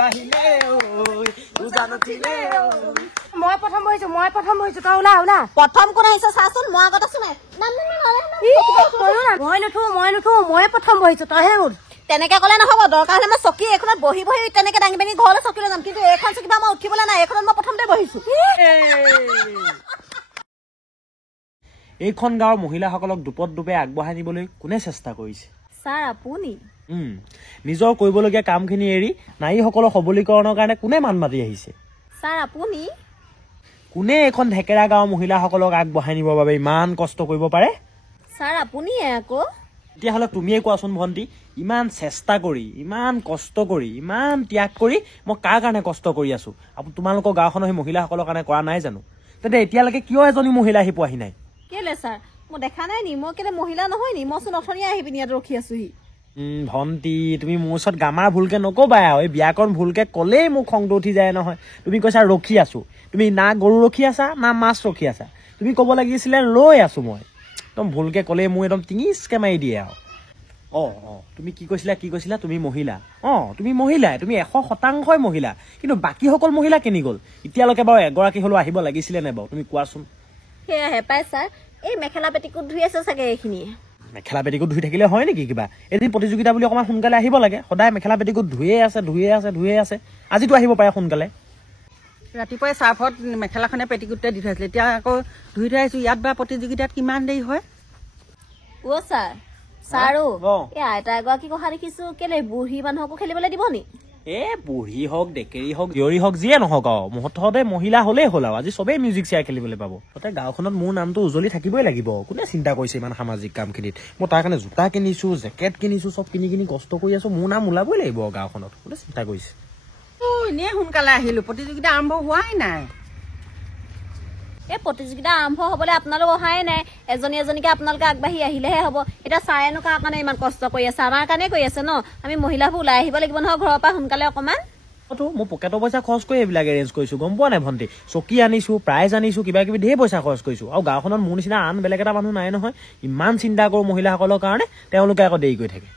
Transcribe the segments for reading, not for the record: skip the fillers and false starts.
বাহিলে উজান উঠিলে মই প্ৰথম বহিছো তই ওলা ওলা প্ৰথম কোন আহিছে চাচোন মই আগত আছো নাই মই নুঠো মই প্ৰথম বহিছো তইহে উঠ তেনেকে কলে নহব দৰকাৰ হলে মই চকী এখনত বহি বহি তেনেকে দাঙি দাঙি ঘৰলৈ চকীলৈ যাম কিন্তু এইখন চকী মই উঠিবলৈ নাই এইখনত মই প্ৰথমতে বহিছো এইখন গাঁৱৰ মহিলাসকলক দুপত দুপে আগবঢ়াই নিবলৈ কোনে চেষ্টা কৰিছে ছাৰ আপুনি নিজৰ কৰিবলগীয়া কামখিনি এৰি নাৰীসকলৰ সবলীকৰণৰ কাৰণে কোনে মান মাতি আহিছে ছাৰ আপুনি কোনে এখন ঢেকেৰা গাঁৱৰ মহিলাসকলক আগবঢ়াই নিবৰ বাবে ইমান কষ্ট কৰিব পাৰে ছাৰ আপুনি আকৌ তেতিয়াহ'লে তুমিয়ে কোৱাচোন ভণ্টি ইমান চেষ্টা কৰি ইমান কষ্ট কৰি ইমান ত্যাগ কৰি মই কাৰ কাৰণে কষ্ট কৰি আছো তোমালোকৰ গাঁওখনৰ সেই মহিলাসকলৰ কাৰণে কৰা নাই জানো তেন্তে এতিয়ালৈকে কিয় এজনী মহিলা আহি পোৱাহি নাই কেলে ছাৰ মই দেখা নাই নি মই কেলে মহিলা নহয় নি মইচোন অথনি আহি পিনি ইয়াত ৰখি আছোহি ভণ্টি তুমি মোৰ ওচৰত গামাৰ ভুলকে নকবা এই ব্যাকৰণ ভুলকে ক'লেই মোক খংটো উঠি যায় নহয় তুমি কৈছা ৰখি আছো তুমি না গৰু ৰখি আছা না মাছ ৰখি আছা তুমি ক'ব লাগিছিলে ৰৈ আছো মই একদম ভুলকে ক'লে মোৰ একদম টিঙিচকে মাৰি দিয়ে আৰু তুমি কি কৈছিলা তুমি মহিলা তুমি মহিলাই তুমি 100% মহিলা কিন্তু বাকীসকল মহিলা কেনি গ'ল এতিয়ালৈকে বাৰু এগৰাকী হ'লেও আহিব লাগিছিলে নে বাৰু তুমি কোৱাচোন সেয়াহে পাই ছাৰ এই মেখেলা পেটিকোট ধুই আছে চাগে এইখিনিয়ে মেখেলা পেটিকোট ধুই থাকিলে হয় নেকি কিবা এদিন প্ৰতিযোগিতা বুলি অকণমান সোনকালে আহিব লাগে সদায় মেখেলা পেটিকোট ধুয়ে আছে আজিতো আহিব পাৰে সোনকালে ৰাতিপুৱাই চাৰ্ফত মেখেলাখনে পেটিকোটে দি থৈছিলে এতিয়া আকৌ ধুই থৈ আহিছো ইয়াত বা প্ৰতিযোগিতাত কিমান দেৰি হয় ছাৰ এই আইতা এগৰাকী কথা দেখিছো কেলে বুঢ়ী মানুহকো খেলিবলৈ দিব নি বুঢ়ী হওক ডেকেৰী হওক জীয়ৰী হওক যিয়ে নহওক আৰু মুহূৰ্ততে মহিলা হলেই হ'ল আৰু আজি চবেই মিউজিক চেয়াৰ খেলিবলৈ পাব তাতে গাঁওখনত মোৰ নামটো উজলি থাকিবই লাগিব কোনে চিন্তা কৰিছে ইমান সামাজিক কামখিনিত মই তাৰ কাৰণে জোতা কিনিছো জেকেট কিনিছো চব কিনি কষ্ট কৰি আছো মোৰ নাম ওলাবই লাগিব গাঁওখনত কোনে চিন্তা কৰিছে এনেই সোনকালে আহিলো প্ৰতিযোগিতা আৰম্ভ হোৱাই নাই এই প্ৰতিযোগিতা আৰম্ভ হবলৈ আপোনালোক অহাই নাই এজনী এজনীকে আপোনালোকে আগবাঢ়ি আহিলেহে হ'ব এতিয়া চাৰেনো কাৰ কাৰণে ইমান কষ্ট কৰি আছে আমাৰ কাৰণে কৰি আছে ন আমি মহিলাবোৰ ওলাই আহিব লাগিব নহয় ঘৰৰ পৰা সোনকালে অকমান মই পকেটৰ পইচা খৰচ কৰি এইবিলাক এৰেঞ্জ কৰিছো গম পোৱা নাই ভণ্টি চকী আনিছো প্ৰাইজ আনিছো কিবা কিবি ঢেৰ পইচা খৰচ কৰিছো আৰু গাঁওখনত মোৰ নিচিনা আন বেলেগ এটা মানুহ নাই নহয় ইমান চিন্তা কৰো মহিলাসকলৰ কাৰণে তেওঁলোকে আকৌ দেৰি কৰি থাকে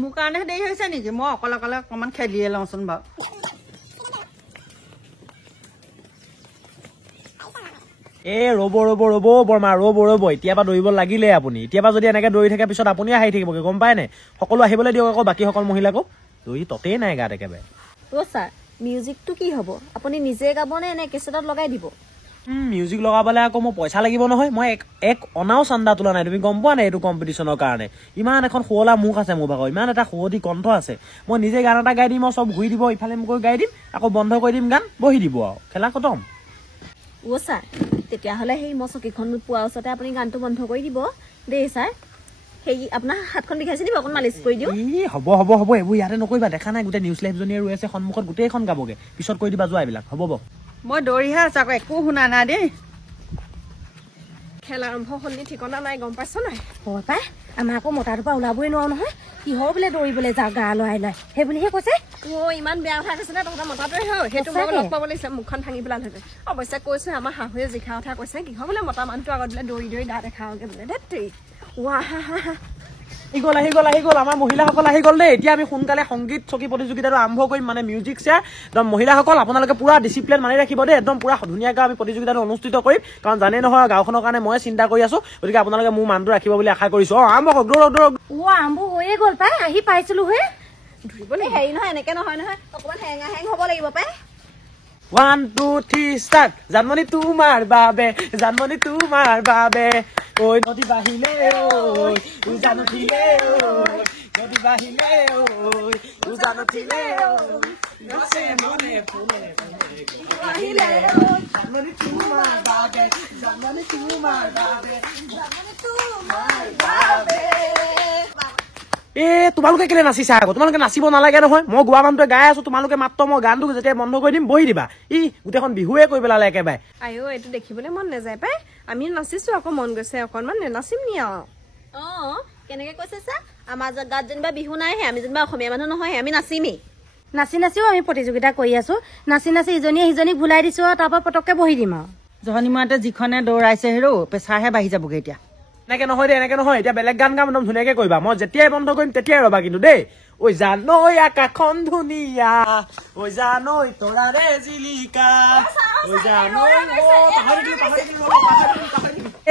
মোৰ কাৰণে দেৰি হৈছে নেকি মই অকলে অকণমান খেলিয়ে লওঁচোন বাৰু ৰ'ব বৰমা ৰ'ব এতিয়াৰ পৰা দৌৰিব লাগিলে আপুনি এতিয়াৰ পৰা যদি এনেকে দৌৰি থাকে পিছত আপুনি আহি থাকিবগে গম পায় নাই সকলো আহিবলৈ দিয়ক আকৌ বাকীসকল মহিলাকো দৌৰি ততেই নাই গাত একেবাৰে ছাৰ মিউজিকটো কি হ'ব আপুনি নিজে গাবনে নে কেছেটত লগাই দিব মিউজিক লগাবলৈ আকৌ মোৰ পইচা লাগিব নহয় মই এক অনাও চান্দা তোলা নাই তুমি গম পোৱা নাই এইটো কম্পিটিশ্যনৰ কাৰণে ইমান এখন শুৱলা মুখ আছে মোৰ ভাগৰ ইমান এটা শুৱতি কণ্ঠ আছে মই নিজে গান এটা গাই দিম আৰু চব ঘূৰি দিব ইফালে মোক গাই দিম আকৌ বন্ধ কৰি দিম গান বহি দিব আৰু খেলা খতম ছাৰ তেতিয়াহ'লে সেই মই চকীখন পোৱাৰ ওচৰতে আপুনি গানটো বন্ধ কৰি দিব দেই ছাৰ সেই আপোনাৰ হাতখন বিষাইছে নিব অকণ মালিচ কৰি দিওঁ হ'ব এইবোৰ ইয়াতে নকৰিবা দেখা নাই গোটেই নিউজ লাইভজনীয়ে ৰৈ আছে সন্মুখত গোটেইখন গাবগে পিছত কৰি দিবা যোৱা এইবিলাক হ'ব মই দৌৰিহে আছো আকৌ একো শুনা নাই দেই খেল আৰম্ভ হ'ল নি ঠিকনা নাই গম পাইছ নাই পাই আমাৰ আকৌ মতাটোৰ পৰা ওলাবই নোৱাৰো নহয় কিহৰ বোলে দৌৰিবলৈ যাওঁ গা লৰাই লয় সেই বুলিহে কৈছে ইমান বেয়া কথা কৈছে নে তহঁতৰ মতাটোৱে হয় সেইটো মই লগ পাব লাগিছিলে মুখখন ভাঙি পেলাল হেঁতেন অৱশ্যে কৈছো আমাৰ শাহুৱে জিখা কথা কৈছে কিহৰ বোলে মতা মানুহটো আগত বোলে দৌৰি গা দেখাওঁগে বোলে ধেৎ আহি গ'ল আমাৰ মহিলাসকল আহি গ'ল দেই এতিয়া আমি সোনকালে সংগীত চকী প্ৰতিযোগিতাটো আৰম্ভ কৰিম মানে মিউজিক চেয়াৰ একদম মহিলাসকল আপোনালোকে পুৰা ডিচিপ্লিন মানি ৰাখিব দেই একদম পুৰা ধুনীয়াকৈ আমি প্ৰতিযোগিতাটো অনুষ্ঠিত কৰিম কাৰণ জানেই নহয় গাঁওখনৰ কাৰণে মই চিন্তা কৰি আছো গতিকে আপোনালোকে মোৰ মানটো ৰাখিব বুলি আশা কৰিছো আৰম্ভ কৰক দৌৰক আৰম্ভ হৈয়ে গ'ল পাই আহি পাইছিলো হে ধৰিবলৈ হেৰি নহয় এনেকে নহয় অকমান হেং হ'ব লাগিব পাই 1 2 3 ষ্টাৰ্ট জানমণি তোমাৰ বাবে ঐ নদী বাহিলে ঐ উজান উঠিলে ঐ নদী বাহিলে ঐ উজান উঠিলে গছে মনে ফুলে বাহিলে জানমণি তোমাৰ বাবে তোমালোকে কেলে নাচিছা আকৌ তোমালোকে নাচিব নালাগে নহয় মই গোৱা মানুহটোৱে গাই আছো তোমালোকে মাত্ৰ মই গানটো যেতিয়া বন্ধ কৰি দিম বহি দিবা গোটেইখন বিহুৱে কৰি পেলালে একেবাৰে এইটো দেখিবলৈ মন নাযায় পাই আমি নাচিছো আকৌ মন গৈছে অকণমান নাচিম নি আৰু কেনেকে কৈছে ছাৰ আমাৰ জেগাত যেনিবা বিহু নাইহে আমি যেনিবা অসমীয়া মানুহ নহয় আমি নাচিমেই নাচিও আমি প্ৰতিযোগিতা কৰি আছো নাচি ইজনীয়ে সিজনীক ভুলাই দিছো আৰু তাৰ পৰা পটককে বহি দিম আৰু জহনী মতে যিখনে দৌৰাইছে হেৰো প্ৰেছাৰহে বাঢ়ি যাবগে এতিয়া এনেকে নহয় এতিয়া বেলেগ গান গাম একদম ধুনীয়াকে কৰিবা মই যেতিয়াই বন্ধ কৰিম তেতিয়াই ৰবা কিন্তু দেই ঐ জানৈ আকাশখন ধুনীয়া ঐ জানৈ তৰাৰে জিলিকা ঐ জানৈ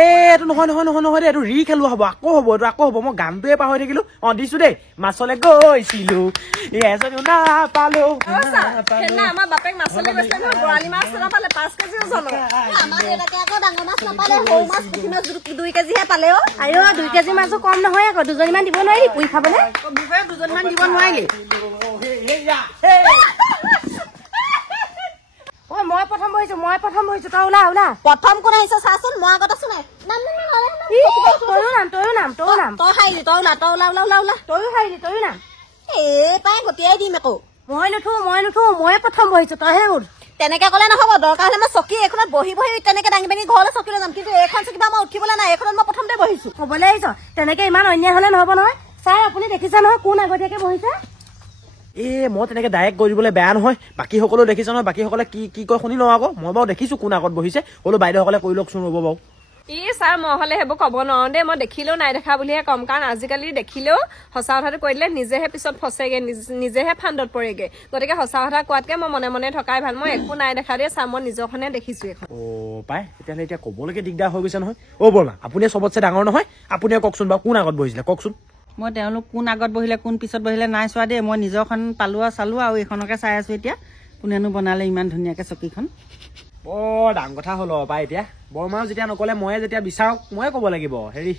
এইটো নহয় নহয় নহয় নহয় দেই এইটো ৰি খেলোৱা হ'ব আকৌ হ'ব এইটো আকৌ হ'ব মই গানটোৱে পাহৰি থাকিলো দিছো দেই মাছলে গৈছিলো এজনীও নাপালো সেইদিনা আমাৰ বাপেক মাছলৈ গৈছে নহয় বৰালি মাছ নাপালে 5 কেজি ওজনৰ আমাৰ দেউতাকে আকৌ ডাঙৰ মাছ নাপালে সৰু মাছ পুঠি মাছ 2 কেজিহে পালে অ আইঅ 2 কেজি মাছো কম নহয় আকৌ 2জনীমান দিব নোৱাৰি পুৰি খাবলৈ বিষয়ে 2জনমান দিব নোৱাৰিলি ঐ মই প্ৰথম বহিছো তই ওলা ওলা প্ৰথম কোন আহিছে চাচোন মই আগত আছো নাই নাম তয়ো নাম তই হাৰিলি তই ওলা তয়ো হাৰিলি তয়ো নাম পাই গতিয়াই দিম আকৌ মই নুঠো মই প্ৰথম বহিছো তইহে উঠ তেনেকে কলে নহব দৰকাৰ হলে মই চকী এখনত বহি তেনেকে দাঙি বাঙি ঘৰলৈ চকীলৈ যাম কিন্তু এইখন চকী মই উঠিবলৈ নাই এইখনত মই প্ৰথমতে বহিছো ক'বলৈ আহিছ তেনেকে ইমান অন্যায় হলে নহব নহয় ছাৰ আপুনি দেখিছে নহয় কোন আগতীয়াকে বহিছে মই তেনেকে ডাইৰেক্ট কৰি দিবলৈ বেয়া নহয় বাকী সকলেও দেখিছে নহয় বাকী সকলে কি কয় শুনি লওঁ আকৌ মই বাৰু দেখিছো কোন আগত বহিছে হ'লেও বাইদেউসকলে কৰি লওকচোন ৰ'ব বাৰু ছাৰ মই হলে সেইবোৰ ক'ব নোৱাৰো দেই মই দেখিলেও নাই দেখা বুলিহে কম কাৰণ আজিকালি দেখিলেও সঁচা কথাটো কৈ দিলে নিজেহে পিছত ফচেগে নিজেহে ফান্দত পৰেগে গতিকে সঁচা কথা কোৱাতকে মই মনে মনে থকাই ভাল মই একো নাই দেখা দেই ছাৰ মই নিজৰখনে দেখিছো এখন পাই তেতিয়াহ'লে এতিয়া ক'বলৈকে দিগদাৰ হৈ গৈছে নহয় বৰমা আপুনি চবতছে ডাঙৰ নহয় আপুনিয়ে কওকচোন বাৰু কোন আগত বহিছিলে কওকচোন মই তেওঁলোক কোন আগত বহিলে কোন পিছত বহিলে নাই চোৱা দেই মই নিজৰখন পালো আৰু চালো আৰু এইখনকে চাই আছো এতিয়া কোনেনো বনালে ইমান ধুনীয়াকে চকীখন বৰ ডাঙৰ কথা হ'ল পাই এতিয়া বৰমাও যেতিয়া নকলে ময়ে যেতিয়া বিচাৰক ময়ে ক'ব লাগিব হেৰি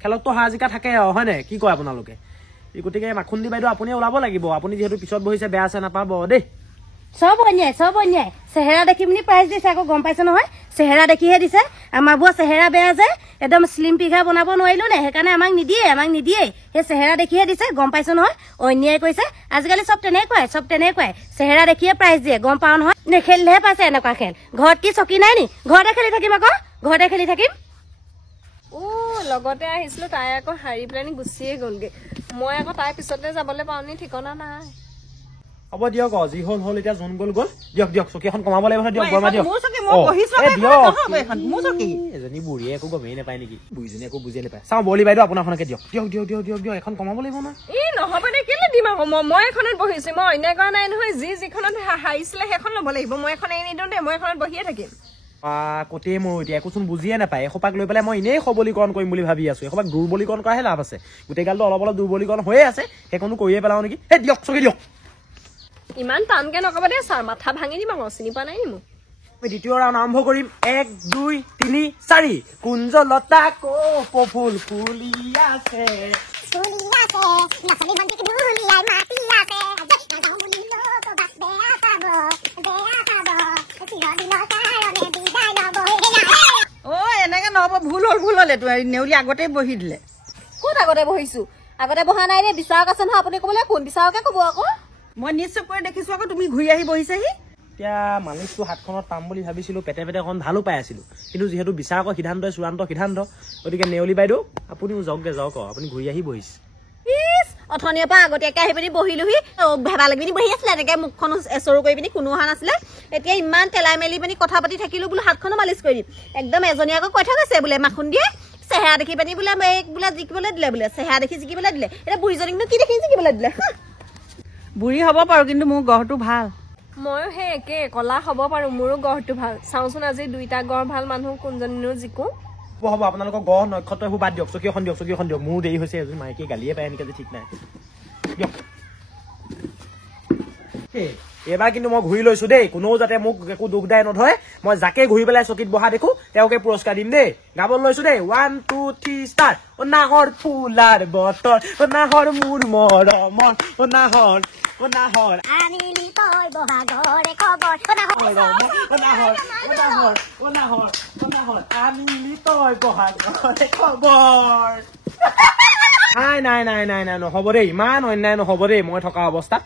খেলততো হাৰ জিকা থাকে আৰু হয় নাই কি কয় আপোনালোকে গতিকে মাখুন্দি বাইদেউ আপুনি ওলাব লাগিব আপুনি যিহেতু পিছত বহিছে বেয়া আছে নাপাব দেই চব অন্যায় চেহেৰা দেখি পিনি প্ৰাইজ দিছে আকৌ গম পাইছে নহয় চেহেৰা দেখিহে দিছে আমাৰ বোৱা চেহেৰা বেয়া যে একদম শ্লিম পিঘা বনাব নোৱাৰিলো নে সেইকাৰণে আমাক নিদিয়ে সেই চেহেৰা দেখিহে দিছে গম পাইছো নহয় অন্যায় কৰিছে আজিকালি চব তেনেকুৱাই চেহেৰা দেখিয়ে প্ৰাইজ দিয়ে গম পাও নহয় নেখেলিলেহে পাইছে এনেকুৱা খেল ঘৰত কি চকী নাই নি ঘৰতে খেলি থাকিম লগতে আহিছিলো তাই আকৌ হাৰি পেলাই গুচিয়ে গ'লগে মই আকৌ তাইৰ পিছতে যাবলৈ পাওঁ নি ঠিকনা নাই হ'ব দিয়ক যি হ'ল এতিয়া যোন গ'ল দিয়ক চকী এখন কমাব লাগিব দিয়ক বৰমা দিয়ক এজনী বুঢ়ীয়ে একো গমেই নাপায় নেকি বুঢ়ীজনী একো বুজিয়ে নাপায় চাওঁ বলি বাইদেউ আপোনাৰখনকে দিয়ক এখন কমাব লাগিব নহয় নহব দে কেলে দিম আকৌ মই এখনত বহিছো মই অন্যায় কৰা নাই নহয় যিখনত হাৰিছিলে সেইখন ল'ব লাগিব মই এখন এৰি নিদিওঁ দেই মই এখনত বহিয়ে থাকিম কতেই মোৰ এতিয়া একোচোন বুজিয়ে নাপায় এসোপাক লৈ পেলাই মই এনেই সবলীকৰণ কৰিম বুলি ভাবি আছো এসোপাক দুৰ্বলীকৰণ কৰাহে লাভ আছে গোটেই গালটো অলপ দুৰ্বলীকৰণ হৈয়ে আছে সেইখনো কৰিয়ে পেলাও নেকি দিয়ক চকী দিয়ক ইমান টানকে নকব দেই ছাৰ মাথা ভাঙি দিম আকৌ চিনি পোৱা নাই নি মোক দ্বিতীয় ৰাউণ্ড আৰম্ভ কৰিম 1 2 3 4 কুঞ্জলতা কপৌফুল ফুলি আছে এনেকে নহব ভুল হল এইটো নেউলি আগতে বহি দিলে ক'ত আগতে বহিছো আগতে বহা নাই ৰে বিচাৰক আছে নহয় আপুনি ক'বলৈ কোন বিচাৰকে ক'ব আকৌ মই নিশ্চয় কৰি দেখিছো আকৌ তুমি ঘূৰি আহি বহিছেহি এতিয়া মালিকটো হাতখনত পাম বুলি ভাবিছিলো পেটে অকণ ভালো পাই আছিলো কিন্তু যিহেতু বিচাৰকৰ সিদ্ধান্তই চূড়ান্ত সিদ্ধান্ত গতিকে নেউলি বাইদেউ আপুনিও যাওক আপুনি ঘূৰি আহি বহিছে অথনিৰ পৰা আগতীয়াকে আহি পিনি বহিলোহি ভেবা লাগি পিনি বহি আছিলে এনেকে মুখখন এচৰু কৰি পিনি কোনো অহা নাছিলে এতিয়া ইমান তেলাই মেলি পিনি কথা পাতি থাকিলো বোলো হাতখনো মালিচ কৰি দিম একদম এজনী আকৌ কৈ থৈ গৈছে বোলে মাখুন্দিয়ে চেহেৰা দেখি পিনি বোলে বোলে জিকিবলৈ দিলে বোলে চেহেৰা দেখি জিকিবলৈ দিলে এতিয়া বুঢ়ীজনীকনো কি দেখি জিকিবলৈ দিলে বুঢ়ী হ'ব পাৰো কিন্তু মোৰ গঢ়টো ভাল ময়ো সেই একে কলা হ'ব পাৰো মোৰো গঢ়টো ভাল চাওঁচোন আজি 2টা গড় ভাল মানুহ কোনজনীনো জিকো হ'ব আপোনালোকৰ গড় নক্ষত্ৰ এইবোৰ বাদ দিয়ক চকী এখন দিয়ক মোৰ দেৰি হৈছে এজন মাইকী গালিয়ে পায় এনেকে যে ঠিক নাই দিয়ক এইবাৰ কিন্তু মই ঘূৰি লৈছো দেই কোনেও যাতে মোক একো দুখ দাই নধৰে মই যাকে ঘূৰি পেলাই চকীত বহা দেখো তেওঁকে পুৰস্কাৰ দিম দেই গাবলৈ লৈছো দেই 1 2 3 ষ্টাৰ্ট নাহৰ ফুলাৰ বতৰ নাহৰ মোৰ মৰমৰ নাহৰ আনিলি তই বহাগৰে খবৰ আনিলি তই বহাগৰে খবৰ নাই নহ'ব দেই ইমান অন্যায় নহ'ব দেই মই থকা অৱস্থাত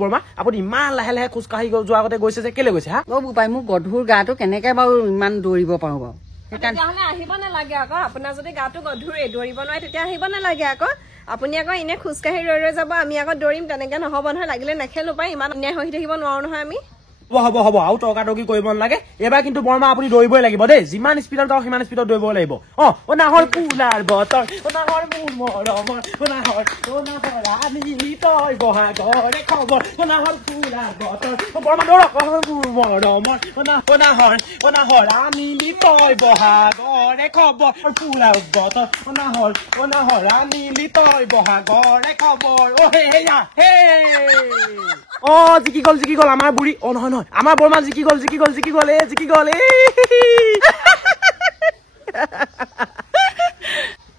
বৰমা আপুনি ইমান লাহে খোজকাঢ়ি যোৱা আগতে গৈছে যে কেলে গৈছে হা বোপাই মোৰ গধুৰ গাটো কেনেকে বাৰু ইমান দৌৰিব পাৰো বাৰু তেতিয়াহ'লে আহিব নালাগে আকৌ আপোনাৰ যদি গাটো গধুৰে দৌৰিব নোৱাৰে তেতিয়া আহিব নালাগে আকৌ আপুনি আকৌ এনে খোজকাঢ়ি ৰৈ যাব আমি আকৌ দৌৰিম তেনেকে নহ'ব নহয় লাগিলে নেখেলো পাই ইমান অন্যায় হৈ থাকিব নোৱাৰো নহয় আমি হ'ব হ'ব আৰু তৰ্কাতৰ্কি কৰিব নালাগে এবাৰ কিন্তু বৰমা আপুনি দৌৰিবই লাগিব দেই যিমান স্পীডত যাওঁ সিমান স্পীডত দৌৰিব লাগিব অ নাহৰ ফুলাৰ বতৰ নাহৰ মোৰ মৰমৰ নাহৰ ৰাণী তই বহাগৰে খবৰ নাহৰ ফুলাৰ বতৰ বৰমা দৌৰক মোৰ মৰমৰ নাহৰ ৰাণী তই বহাগৰে খবৰ ফুলাৰ বতৰ নাহৰ ৰাণী তই বহাগৰে খবৰ হেয়া হে জিকি গল আমাৰ বুঢ়ী নহয় আমাৰ বৰমা জিকি গল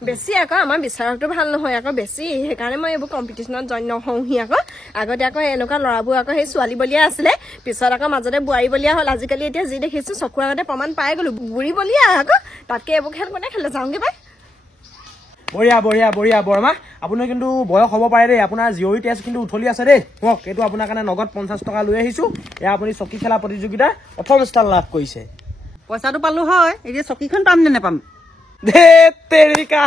বেছি আকৌ আমাৰ বিচাৰকটো ভাল নহয় আকৌ বেছি সেইকাৰণে মই এইবোৰ কম্পিটিশ্যনত জইন নহওঁহি আকৌ আগতে আকৌ এনেকুৱা ল'ৰাবোৰ আকৌ সেই ছোৱালী বলীয়া আছিলে পিছত আকৌ মাজতে বোৱাৰী বলীয়া হ'ল আজিকালি এতিয়া যি দেখিছো চকুৰ আগতে প্ৰমাণ পাই গলো বুঢ়ী বলীয়া আকৌ তাতকে এইবোৰ খেল কোনে খেলে যাওঁগে পাই বঢ়িয়া বৰমা আপোনাৰ কিন্তু বয়স হ'ব পাৰে দেই আপোনাৰ জিঅ'ৰি টেষ্ট কিন্তু উঠলি আছে দেই হওক এইটো আপোনাৰ কাৰণে নগদ 50 টকা লৈ আহিছো এয়া আপুনি চকী খেলা প্ৰতিযোগিতাৰ প্ৰথম স্থান লাভ কৰিছে পইচাটো পালো হয় এতিয়া চকীখন পাম নে নেপাম ধেত তেৰিকা